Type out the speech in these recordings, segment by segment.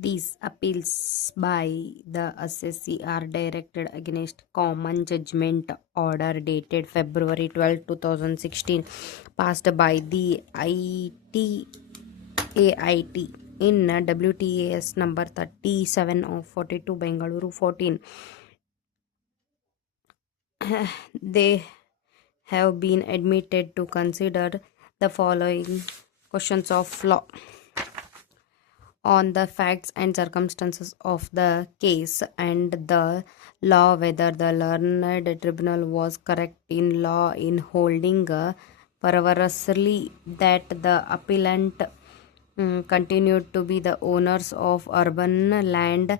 These appeals by the assessee are directed against common judgment order dated February 12, 2016, passed by the AIT in WTAS number 37 of 42 Bengaluru 14. They have been admitted to consider the following questions of law on the facts and circumstances of the case and the law, whether the learned tribunal was correct in law in holding perversely that the appellant continued to be the owners of urban land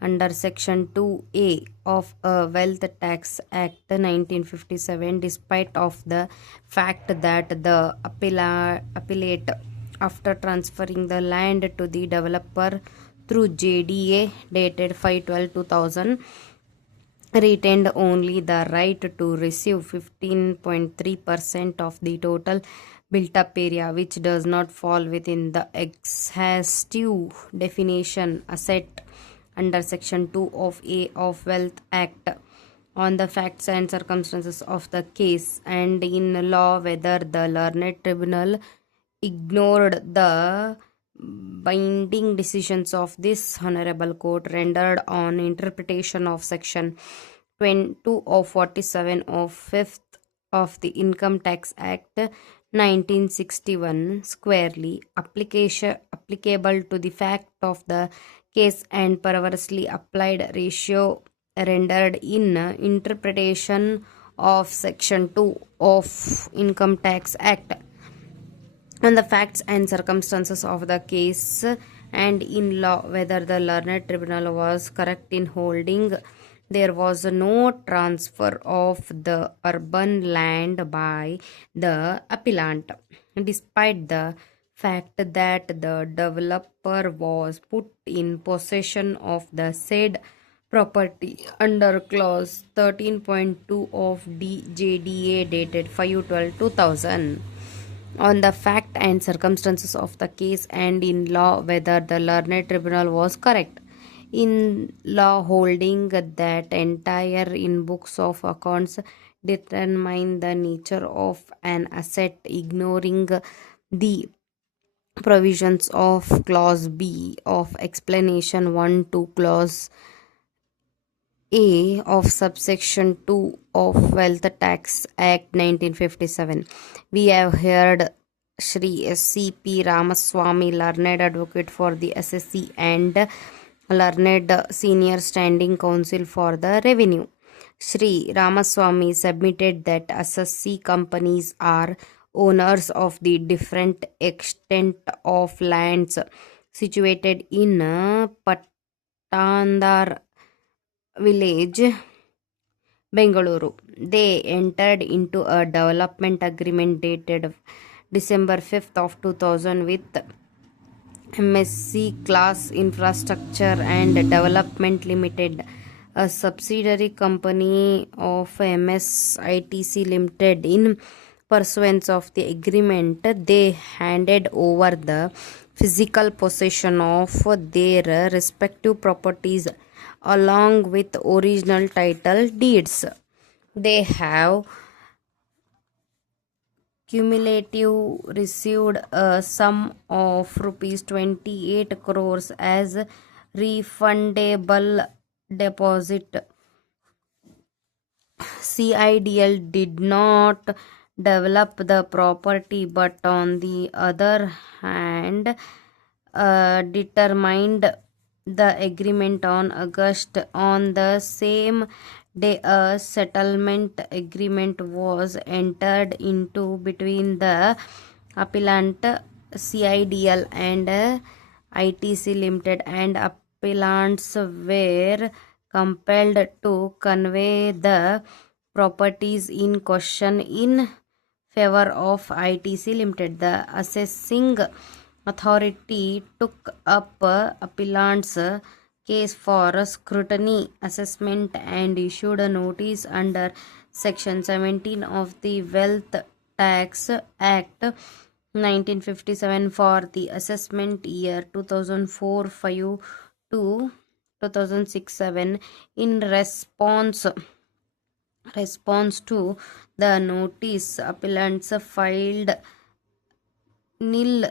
under Section 2A of Wealth Tax Act 1957, despite of the fact that the appellate, after transferring the land to the developer through JDA dated 5/12/2000, retained only the right to receive 15.3% of the total built up area, which does not fall within the exhaustive definition asset under Section 2 of A of Wealth Act. On the facts and circumstances of the case and in law, whether the learned tribunal ignored the binding decisions of this honorable court rendered on interpretation of section 22 of 47 of 5th of the Income Tax Act 1961 squarely applicable to the fact of the case and perversely applied ratio rendered in interpretation of section 2 of Income Tax Act on the facts and circumstances of the case and in law, whether the learned tribunal was correct in holding there was no transfer of the urban land by the appellant, despite the fact that the developer was put in possession of the said property under clause 13.2 of DJDA dated 5/12/2000. On the fact and circumstances of the case and in law, whether the learned tribunal was correct in law holding that entire in books of accounts determine the nature of an asset, ignoring the provisions of clause B of explanation 1 to clause A of subsection 2 of Wealth Tax Act 1957. We have heard Shri S.C.P. Ramaswamy, learned advocate for the assessee and learned senior standing counsel for the revenue. Shri Ramaswamy submitted that assessee companies are owners of the different extent of lands situated in Patandar village, Bengaluru. They entered into a development agreement dated December 5th of 2000 with MSC Class Infrastructure and Development Limited, a subsidiary company of MSITC Limited. In pursuance of the agreement, they handed over the physical possession of their respective properties along with original title deeds. They have cumulative received a sum of rupees 28 crores as refundable deposit. CIDL did not develop the property, but on the other hand determined the agreement on August. On the same day, a settlement agreement was entered into between the appellant CIDL and ITC Limited, and appellants were compelled to convey the properties in question in favor of ITC Limited. The assessing authority took up appellant's case for scrutiny assessment and issued a notice under section 17 of the Wealth Tax Act 1957 for the assessment year 2004-5 to 2006-7 in response to the notice appellants filed nil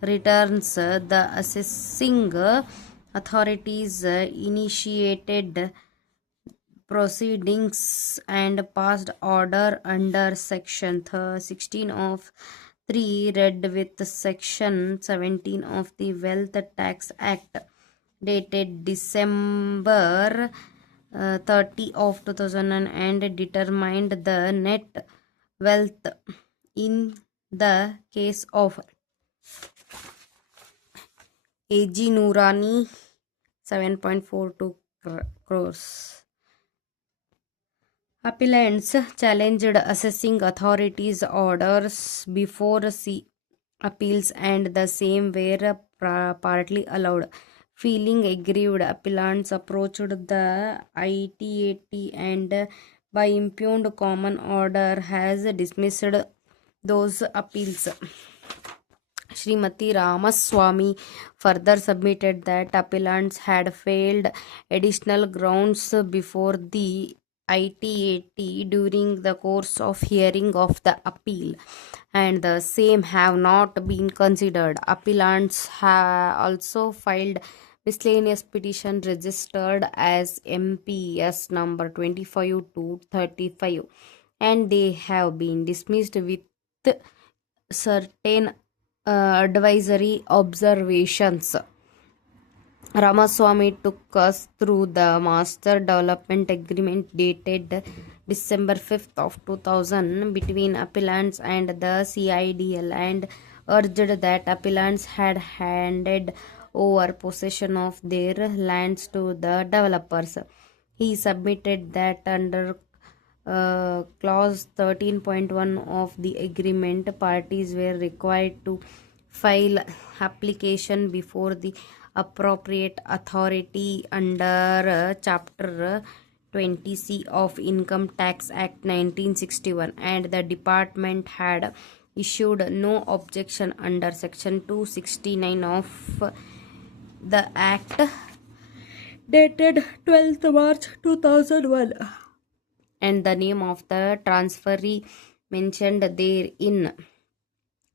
returns. The assessing authorities initiated proceedings and passed order under section 16 of 3 read with section 17 of the Wealth Tax Act dated December 30 of 2000 and determined the net wealth in the case of AG Noorani 7.42 crores. Appellants challenged assessing authorities' orders before appeals and the same were partly allowed. Feeling aggrieved, appellants approached the ITAT and by impugned common order has dismissed those appeals. Srimati Ramaswamy further submitted that appellants had failed additional grounds before the ITAT during the course of hearing of the appeal, and the same have not been considered. Appellants have also filed miscellaneous petition registered as MPS number 25 to 35, and they have been dismissed with certain advisory observations. Ramaswamy took us through the Master Development Agreement dated December 5th of 2000 between appellants and the CIDL and urged that appellants had handed over possession of their lands to the developers. He submitted that under clause 13.1 of the agreement, parties were required to file application before the appropriate authority under chapter 20C of Income Tax Act 1961, and the department had issued no objection under section 269 of the act dated 12th March 2001, and the name of the transferee mentioned therein.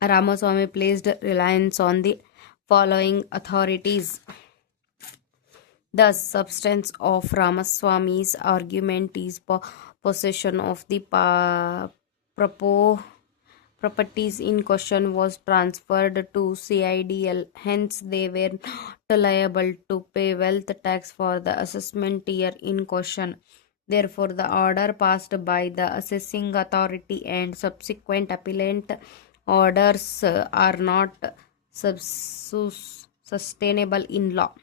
Ramaswamy placed reliance on the following authorities. The substance of Ramaswamy's argument is possession of the properties in question was transferred to CIDL, hence they were not liable to pay wealth tax for the assessment year in question. Therefore, the order passed by the assessing authority and subsequent appellant orders are not sustainable in law.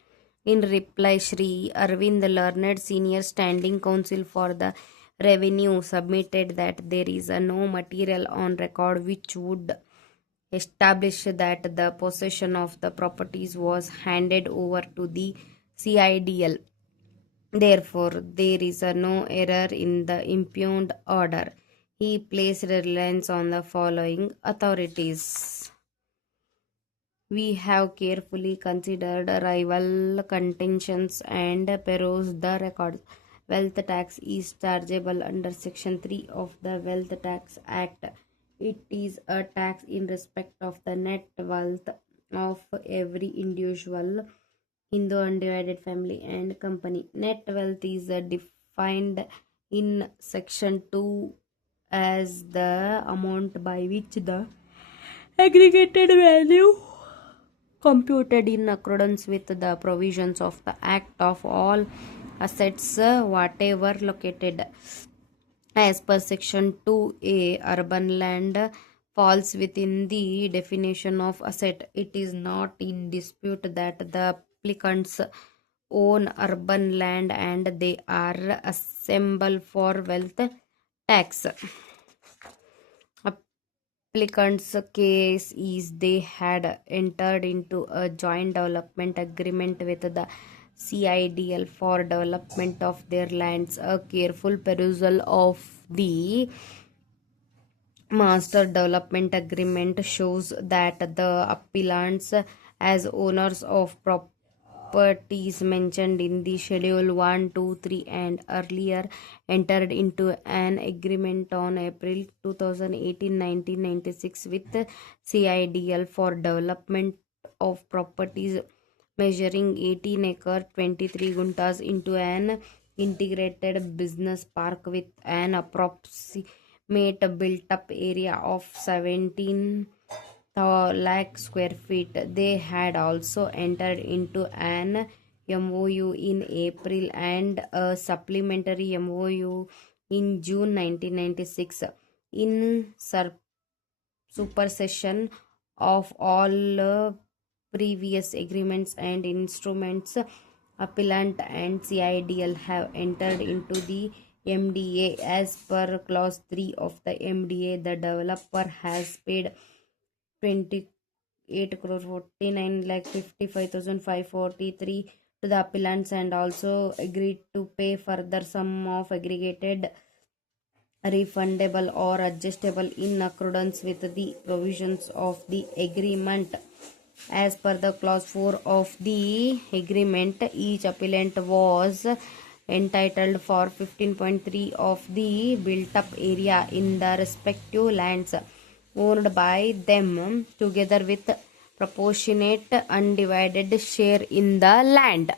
In reply, Shri Arvind Learned, Senior Standing Counsel for the Revenue, submitted that there is no material on record which would establish that the possession of the properties was handed over to the CIDL. Therefore, there is no error in the impugned order. He placed reliance on the following authorities. We have carefully considered rival contentions and perused the records. Wealth tax is chargeable under Section 3 of the Wealth Tax Act. It is a tax in respect of the net wealth of every individual, Hindu undivided family and company. Net wealth is defined in Section 2 as the amount by which the aggregated value computed in accordance with the provisions of the Act of all assets whatever located. As per Section 2A, urban land falls within the definition of asset. It is not in dispute that the applicants own urban land and they are assembled for wealth tax. Applicants' case is they had entered into a joint development agreement with the CIDL for development of their lands. A careful perusal of the Master Development Agreement shows that the appellants, as owners of properties mentioned in the Schedule 1, 2, 3, and earlier, entered into an agreement on April 2018 1996 with CIDL for development of properties measuring 18 acre 23 guntas into an integrated business park with an approximate built up area of 17 lakh square feet. They had also entered into an MOU in April and a supplementary MOU in June 1996 in supersession of all previous agreements and instruments. Appellant and CIDL have entered into the MDA. As per clause 3 of the MDA, the developer has paid 28 crore 49 lakh 55,543 to the appellants and also agreed to pay further sum of aggregated refundable or adjustable in accordance with the provisions of the agreement. As per the clause 4 of the agreement, each appellant was entitled for 15.3 of the built up area in the respective lands owned by them, together with proportionate undivided share in the land.